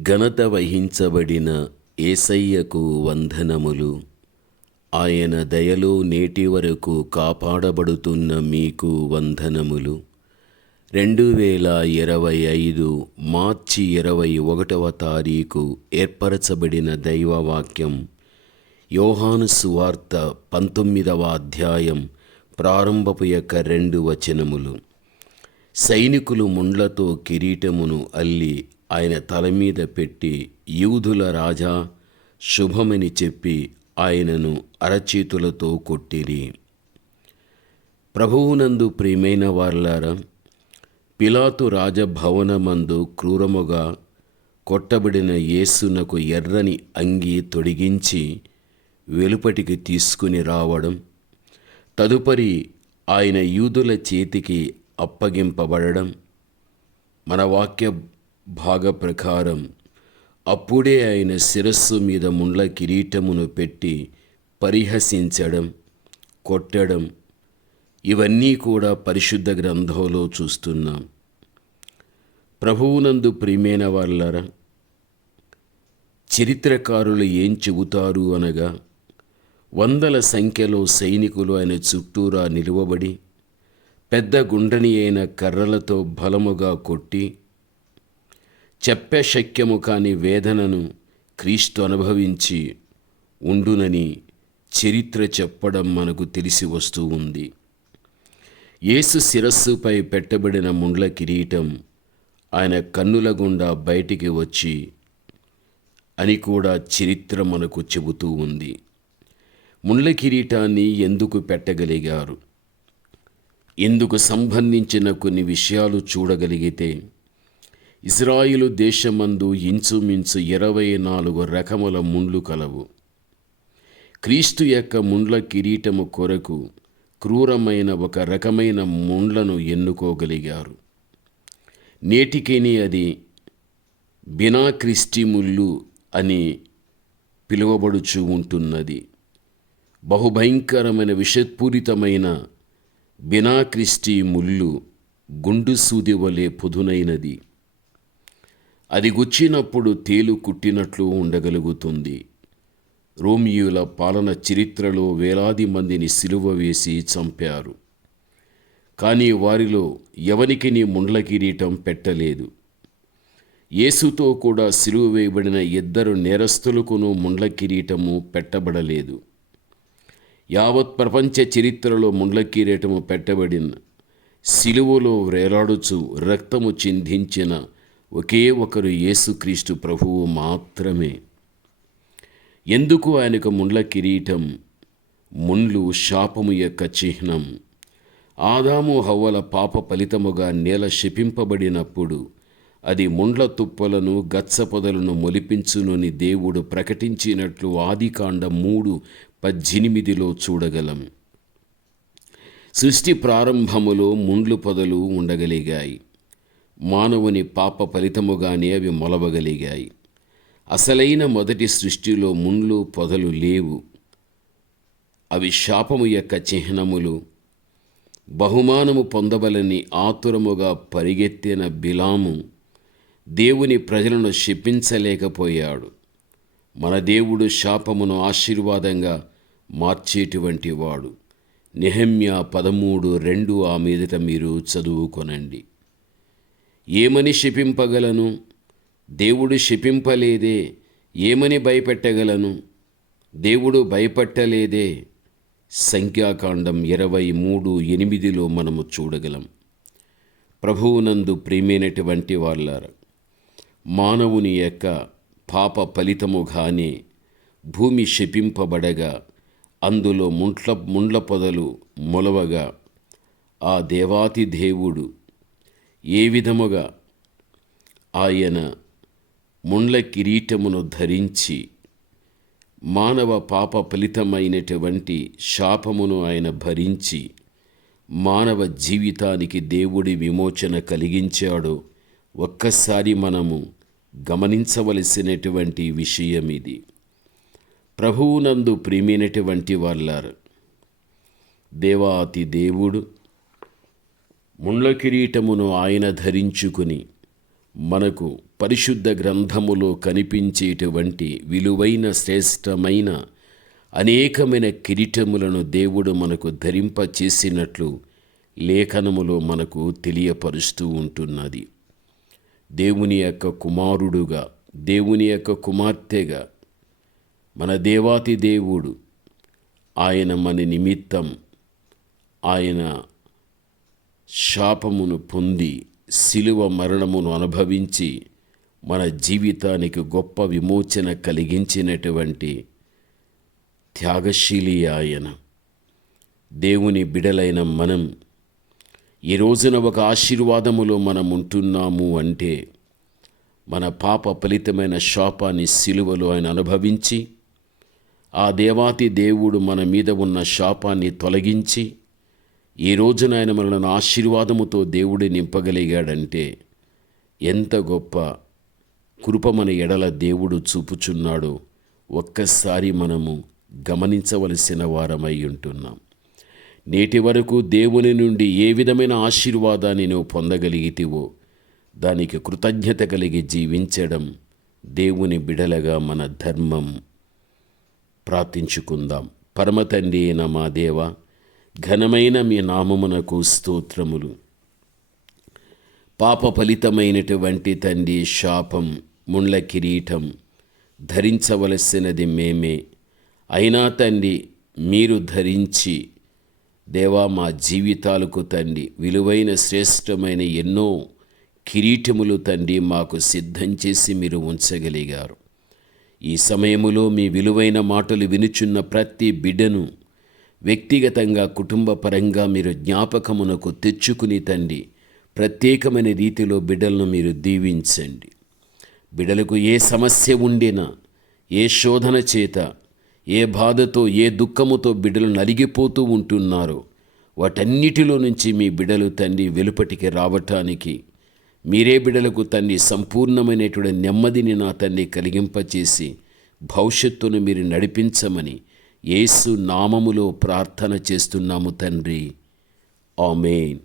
ఘనత వహించబడిన ఏసయ్యకు వందనములు. ఆయన దయలో నేటి వరకు కాపాడబడుతున్న మీకు వందనములు. రెండు వేల ఇరవై ఐదు మార్చి ఇరవై ఒకటవ తారీఖు ఏర్పరచబడిన దైవవాక్యం. యోహాను సువార్త పంతొమ్మిదవ అధ్యాయం ప్రారంభపు యొక్క రెండు వచనములు. సైనికులు ముండ్లతో కిరీటమును అల్లి ఆయన తల మీద పెట్టి యూదుల రాజా శుభమని చెప్పి ఆయనను అరచేతులతో కొట్టిరి. ప్రభువునందు ప్రియమైన వార్లారా పిలాతు రాజభవనమందు క్రూరముగా కొట్టబడిన యేసునకు ఎర్రని అంగి తొడిగించి వెలుపటికి తీసుకుని రావడం తదుపరి ఆయన యూదుల చేతికి అప్పగింపబడడం మన వాక్య భాగ ప్రకారం అప్పుడే ఆయన శిరస్సు మీద ముండ్ల కిరీటమును పెట్టి పరిహసించడం కొట్టడం ఇవన్నీ కూడా పరిశుద్ధ గ్రంథంలో చూస్తున్నాం. ప్రభువునందు ప్రియమైన వాళ్ళరా చరిత్రకారులు ఏం చెబుతారు అనగా వందల సంఖ్యలో సైనికులు ఆయన చుట్టూరా నిలువబడి పెద్ద గుండని అయిన కర్రలతో బలముగా కొట్టి చెప్పే శక్యము కాని వేదనను క్రీస్తు అనుభవించి ఉండునని చరిత్ర చెప్పడం మనకు తెలిసి వస్తూ ఉంది. యేసు శిరస్సుపై పెట్టబడిన ముండ్ల కిరీటం ఆయన కన్నుల గుండా బయటికి వచ్చి అని కూడా చరిత్ర మనకు చెబుతూ ఉంది. ముండ్ల కిరీటాన్ని ఎందుకు పెట్టగలిగారు? ఇందుకు సంబంధించిన కొన్ని విషయాలు చూడగలిగితే ఇజ్రాయిలు దేశమందు ఇంచుమించు ఇరవై నాలుగు రకముల ముండ్లు కలవు. క్రీస్తు యొక్క ముండ్ల కిరీటము కొరకు క్రూరమైన ఒక రకమైన ముండ్లను ఎన్నుకోగలిగారు. నేటికిని అది బినా క్రిస్టి ముళ్ళు అని పిలువబడుచు ఉంటున్నది. బహుభయంకరమైన విషపూరితమైన బినా క్రిస్టి ముళ్ళు గుండు సూది వలె పుదునైనది. అది గుచ్చినప్పుడు తేలు కుట్టినట్లు ఉండగలుగుతుంది. రోమియోల పాలన చరిత్రలో వేలాది మందిని సిలువ వేసి చంపారు. కానీ వారిలో ఎవనికి నీ ముండ్ల కిరీటం పెట్టలేదు. యేసుతో కూడా సిలువ వేయబడిన ఇద్దరు నేరస్తులకును ముండ్ల కిరీటము పెట్టబడలేదు. యావత్ ప్రపంచ చరిత్రలో ముండ్ల కిరీటము పెట్టబడిన సిలువలో వేలాడుచు రక్తము చిందించిన ఒకే ఒకరు యేసుక్రీస్తు ప్రభువు మాత్రమే. ఎందుకు ఆయనకు ముండ్ల కిరీటం ముండ్లు శాపము యొక్క చిహ్నం? ఆదాము హవ్వల పాప ఫలితముగా నేల శపింపబడినప్పుడు అది ముండ్ల తుప్పలను గచ్చ పొదలను మొలిపించునని దేవుడు ప్రకటించినట్లు ఆదికాండ మూడు పద్దెనిమిదిలో చూడగలం. సృష్టి ప్రారంభములో ముండ్లు పొదలు ఉండగలిగాయి. మానవుని పాప ఫలితముగానే అవి మొలవగలిగాయి. అసలైన మొదటి సృష్టిలో ముండ్లు పొదలు లేవు. అవి శాపము యొక్క చిహ్నములు. బహుమానము పొందవలని ఆతురముగా పరిగెత్తిన బిలాము దేవుని ప్రజలను శపించలేకపోయాడు. మన దేవుడు శాపమును ఆశీర్వాదంగా మార్చేటువంటి వాడు. నెహమ్య పదమూడు రెండు ఆ మీదట మీరు చదువుకొనండి. ఏమని శపింపగలను? దేవుడు శపింపలేదే. ఏమని భయపెట్టగలను? దేవుడు భయపెట్టలేదే. సంఖ్యాకాండం ఇరవై మూడు ఎనిమిదిలో మనము చూడగలం. ప్రభువునందు ప్రేమైనటువంటి వాళ్ళారు మానవుని యొక్క పాప ఫలితముగానే భూమి శపింపబడగా అందులో ముంట్ల ముండ్ల పొదలు మొలవగా ఆ దేవాతి దేవుడు ఏ విధముగా ఆయన ముండ్ల కిరీటమును ధరించి మానవ పాప ఫలితమైనటువంటి శాపమును ఆయన భరించి మానవ జీవితానికి దేవుడి విమోచన కలిగించాడో ఒక్కసారి మనము గమనించవలసినటువంటి విషయం ఇది. ప్రభువునందు ప్రేమినటువంటి వాళ్ళారు దేవాతి దేవుడు ముండ్ల కిరీటమును ఆయన ధరించుకుని మనకు పరిశుద్ధ గ్రంథములో కనిపించేటువంటి విలువైన శ్రేష్టమైన అనేకమైన కిరీటములను దేవుడు మనకు ధరింప చేసినట్లు లేఖనములో మనకు తెలియపరుస్తూ ఉంటున్నది. దేవుని యొక్క కుమారుడుగా దేవుని యొక్క కుమార్తెగా మన దేవాతి దేవుడు ఆయన మన నిమిత్తం ఆయన శాపమును పొంది శిలువ మరణమును అనుభవించి మన జీవితానికి గొప్ప విమోచన కలిగించినటువంటి త్యాగశీలి ఆయన. దేవుని బిడలైన మనం ఈ రోజున ఒక ఆశీర్వాదములో మనం ఉంటున్నాము అంటే మన పాప ఫలితమైన శాపాన్ని సిలువలో ఆయన అనుభవించి ఆ దేవాతి దేవుడు మన మీద ఉన్న శాపాన్ని తొలగించి ఈ రోజున ఆయన మనల్ని ఆశీర్వాదముతో దేవుడు నింపగలిగాడంటే ఎంత గొప్ప కృప మన ఎడల దేవుడు చూపుచున్నాడో ఒక్కసారి మనము గమనించవలసిన వారమై ఉంటున్నాం. నేటి వరకు దేవుని నుండి ఏ విధమైన ఆశీర్వాదాన్ని నువ్వు పొందగలిగితివో దానికి కృతజ్ఞత కలిగి జీవించడం దేవుని బిడలగా మన ధర్మం. ప్రార్థించుకుందాం. పరమతండ్రి అయిన మా దేవా ఘనమైన మీ నామమునకు స్తోత్రములు. పాప ఫలితమైనటువంటి తండ్రి శాపం ముండ్ల కిరీటం ధరించవలసినది మేమే. అయినా తండ్రి మీరు ధరించి దేవా మా జీవితాలకు తండ్రి విలువైన శ్రేష్టమైన ఎన్నో కిరీటములు తండ్రి మాకు సిద్ధం చేసి మీరు ఉంచగలిగారు. ఈ సమయములో మీ విలువైన మాటలు వినుచున్న ప్రతి బిడ్డను వ్యక్తిగతంగా కుటుంబ పరంగా మీరు జ్ఞాపకమునకు తెచ్చుకుని తండ్రి ప్రత్యేకమైన రీతిలో బిడ్డలను మీరు దీవించండి. బిడలకు ఏ సమస్య ఉండినా ఏ శోధన చేత ఏ బాధతో ఏ దుఃఖముతో బిడ్డలు నలిగిపోతూ ఉంటున్నారో వాటన్నిటిలో నుంచి మీ బిడలు తండ్రి వెలుపటికి రావటానికి మీరే బిడలకు తండ్రి సంపూర్ణమైనటువంటి నెమ్మదిని నా తండ్రి కలిగింపచేసి భవిష్యత్తును మీరు నడిపించమని యేసు నామములో ప్రార్థన చేస్తున్నాము తండ్రి. ఆమెన్.